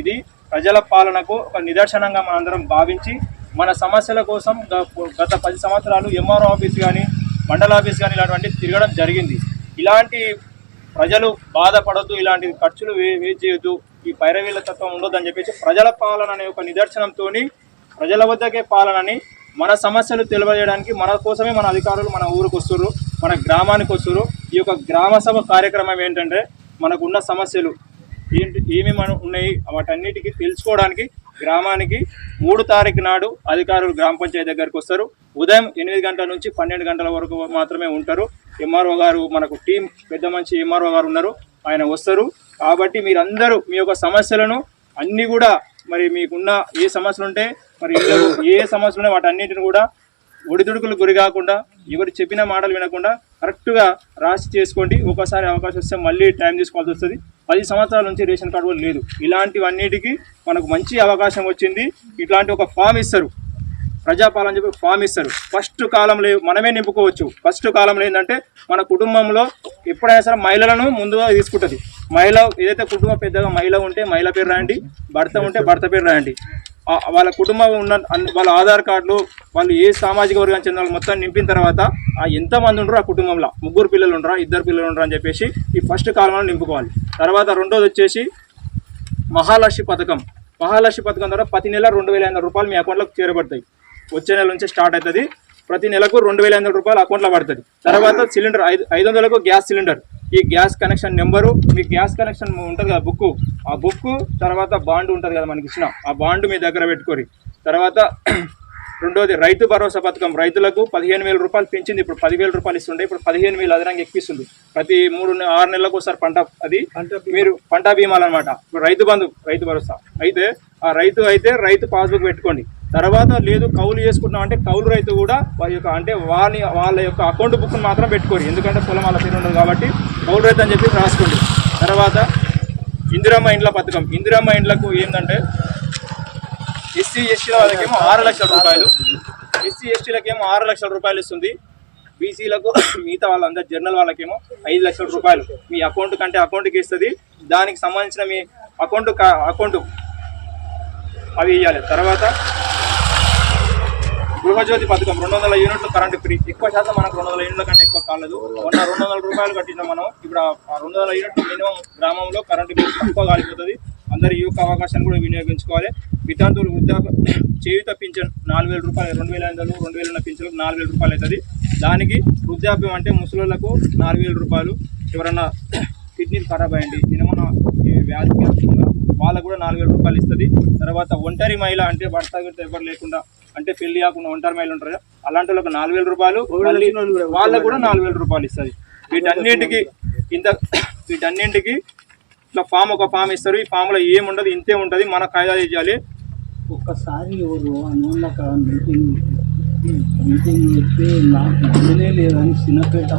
ఇది ప్రజల పాలనకు ఒక నిదర్శనంగా మనందరం భావించి మన సమస్యల కోసం గత 10 సంవత్సరాలు ఎంఆర్ఓ ఆఫీస్ కానీ మండల ఆఫీస్ కానీ ఇలాంటివన్నీ తిరగడం జరిగింది. ఇలాంటి ప్రజలు బాధపడద్దు, ఇలాంటి ఖర్చులు వేస్ట్ చేయొద్దు, ఈ పైరవీల తత్వం ఉండొద్దని చెప్పేసి ప్రజల పాలన అనే ఒక నిదర్శనంతో ప్రజల వద్దకే పాలనని మన సమస్యలు తెలియజేయడానికి మన కోసమే మన అధికారులు మన ఊరికి వస్తున్నారు, మన గ్రామానికి వస్తున్నారు. ఈ యొక్క గ్రామ సభ కార్యక్రమం ఏంటంటే మనకున్న సమస్యలు ఏమేమి ఉన్నాయి వాటన్నిటికీ తెలుసుకోవడానికి గ్రామానికి 3 తారీఖు నాడు అధికారులు గ్రామ పంచాయతీ దగ్గరికి వస్తారు. ఉదయం 8 గంటల నుంచి 12 గంటల వరకు మాత్రమే ఉంటారు. ఎంఆర్ఓ గారు మనకు టీం పెద్ద మంచి ఎంఆర్ఓ గారు ఉన్నారు, ఆయన వస్తారు. కాబట్టి మీరందరూ మీ యొక్క సమస్యలను అన్నీ కూడా మరి మీకున్న ఏ సమస్యలు ఉంటే మరి ఏ సమస్యలు ఉన్నాయి వాటన్నిటిని కూడా ఒడిదుడుకులు గురి కాకుండా ఎవరు చెప్పిన మాటలు వినకుండా కరెక్ట్గా రాసి చేసుకోండి. ఒకసారి అవకాశం వస్తే మళ్ళీ టైం తీసుకోవాల్సి వస్తుంది. 10 సంవత్సరాల నుంచి రేషన్ కార్డు కూడా లేదు. ఇలాంటివన్నిటికీ మనకు మంచి అవకాశం వచ్చింది. ఇట్లాంటి ఒక ఫామ్ ఇస్తారు, ప్రజాపాలన చెప్పి ఫామ్ ఇస్తారు. ఫస్ట్ కాలంలో మనమే నింపుకోవచ్చు. ఫస్ట్ కాలంలో ఏంటంటే మన కుటుంబంలో ఎప్పుడైనా సరే మహిళలను ముందుగా తీసుకుంటుంది. మహిళ ఏదైతే కుటుంబం పెద్దగా మహిళ ఉంటే మహిళ పేరు రాయండి, భర్త ఉంటే భర్త పేరు రాయండి. వాళ్ళ కుటుంబం ఉన్న వాళ్ళ ఆధార్ కార్డులు వాళ్ళు ఏ సామాజిక వర్గానికి చెందిన వాళ్ళు మొత్తం నింపిన తర్వాత ఎంతమంది ఉండరు ఆ కుటుంబంలో, 3 పిల్లలు ఉండరా 2 పిల్లలు ఉండరా అని చెప్పేసి ఈ ఫస్ట్ కాలంలో నింపుకోవాలి. తర్వాత రెండోది వచ్చేసి మహాలక్ష్మి పథకం. మహాలక్ష్మి పథకం ద్వారా ప్రతి నెల 2500 రూపాయలు మీ అకౌంట్లోకి చేరబడతాయి. వచ్చే నెల నుంచి స్టార్ట్ అవుతుంది. ప్రతి నెలకు 2500 రూపాయలు అకౌంట్లో పడుతుంది. తర్వాత సిలిండర్ 500లకు గ్యాస్ సిలిండర్. ఈ గ్యాస్ కనెక్షన్ నెంబరు, మీ గ్యాస్ కనెక్షన్ ఉంటుంది కదా బుక్, ఆ బుక్ తర్వాత బాండ్ ఉంటుంది కదా మనకి ఇచ్చిన ఆ బాండ్ మీ దగ్గర పెట్టుకోరి. తర్వాత రెండోది రైతు భరోసా పథకం. రైతులకు 15,000 రూపాయలు పెంచింది. ఇప్పుడు 10,000 రూపాయలు ఇస్తుండే, ఇప్పుడు 15,000 అదనంగా ఎక్కిస్తుంది. ప్రతి 6 నెలలకు ఒకసారి మీరు పంట బీమాలు అనమాట. ఇప్పుడు రైతు బంధు, రైతు భరోసా అయితే ఆ రైతు పాస్బుక్ పెట్టుకోండి. తర్వాత లేదు కౌలు చేసుకుంటున్నాం అంటే కౌలు రైతు కూడా వాళ్ళ యొక్క అకౌంట్ బుక్ను మాత్రం పెట్టుకోరు, ఎందుకంటే పొలం వాళ్ళ పేరు ఉండదు కాబట్టి కౌలు రైతు అని చెప్పి రాసుకోండి. తర్వాత ఇందిరమ్మ ఇండ్ల పథకం. ఇందిరమ్మ ఇండ్లకు ఏంటంటే ఎస్సీ ఎస్టీల వాళ్ళకేమో 6 లక్షల రూపాయలు, ఎస్సీ ఎస్టీలకేమో 6 లక్షల రూపాయలు ఇస్తుంది. బీసీలకు మిగతా వాళ్ళందరూ జనరల్ వాళ్ళకేమో 5 లక్షల రూపాయలు మీ అకౌంట్కి ఇస్తుంది. దానికి సంబంధించిన మీ అకౌంట్ అవి ఇవ్వాలి. తర్వాత గృహజ్యోతి పథకం 200 యూనిట్లు కరెంటు ఫ్రీ. ఎక్కువ శాతం మనకు 200 యూనిట్ల కంటే ఎక్కువ కాలేదు. మొన్న 200 రూపాయలు కట్టినాం మనం. ఇప్పుడు ఆ 200 యూనిట్లు మినిమం గ్రామంలో కరెంటు బిల్ తక్కువ కాలిపోతుంది. అందరు ఈ యొక్క అవకాశాన్ని కూడా వినియోగించుకోవాలి. వితంతువులు వృద్ధాప్య చేయూత పింఛన్ 4,000 రూపాయలు, 2,500 2,000 ఉన్న పింఛన్లకు 4,000 రూపాయలు అవుతుంది. దానికి వృద్ధాప్యం అంటే ముసలులకు 4,000 రూపాయలు. ఎవరన్నా కిడ్నీలు ఖరాబ్ అయ్యండి, ఏమన్నా వ్యాధికి వాళ్ళకు కూడా 4,000 రూపాయలు ఇస్తుంది. తర్వాత ఒంటరి మహిళ అంటే భర్త ఎవరు లేకుండా అంటే పెళ్లి కాకుండా ఒంటరి మహిళలు ఉంటారు, అలాంటి వాళ్ళకి 4,000 రూపాయలు, వాళ్ళకు కూడా 4,000 రూపాయలు ఇస్తుంది. వీటన్నింటికి ఇట్లా ఒక ఫామ్ ఇస్తారు. ఈ ఫామ్లో ఏముండదు, ఇంతే ఉంటుంది. మన కాయిదా చేయాలి. ఒక్కసారి ఎవరు అనుకున్నాక మీటింగ్ చెప్తే నాకు లేదని చిన్నపేట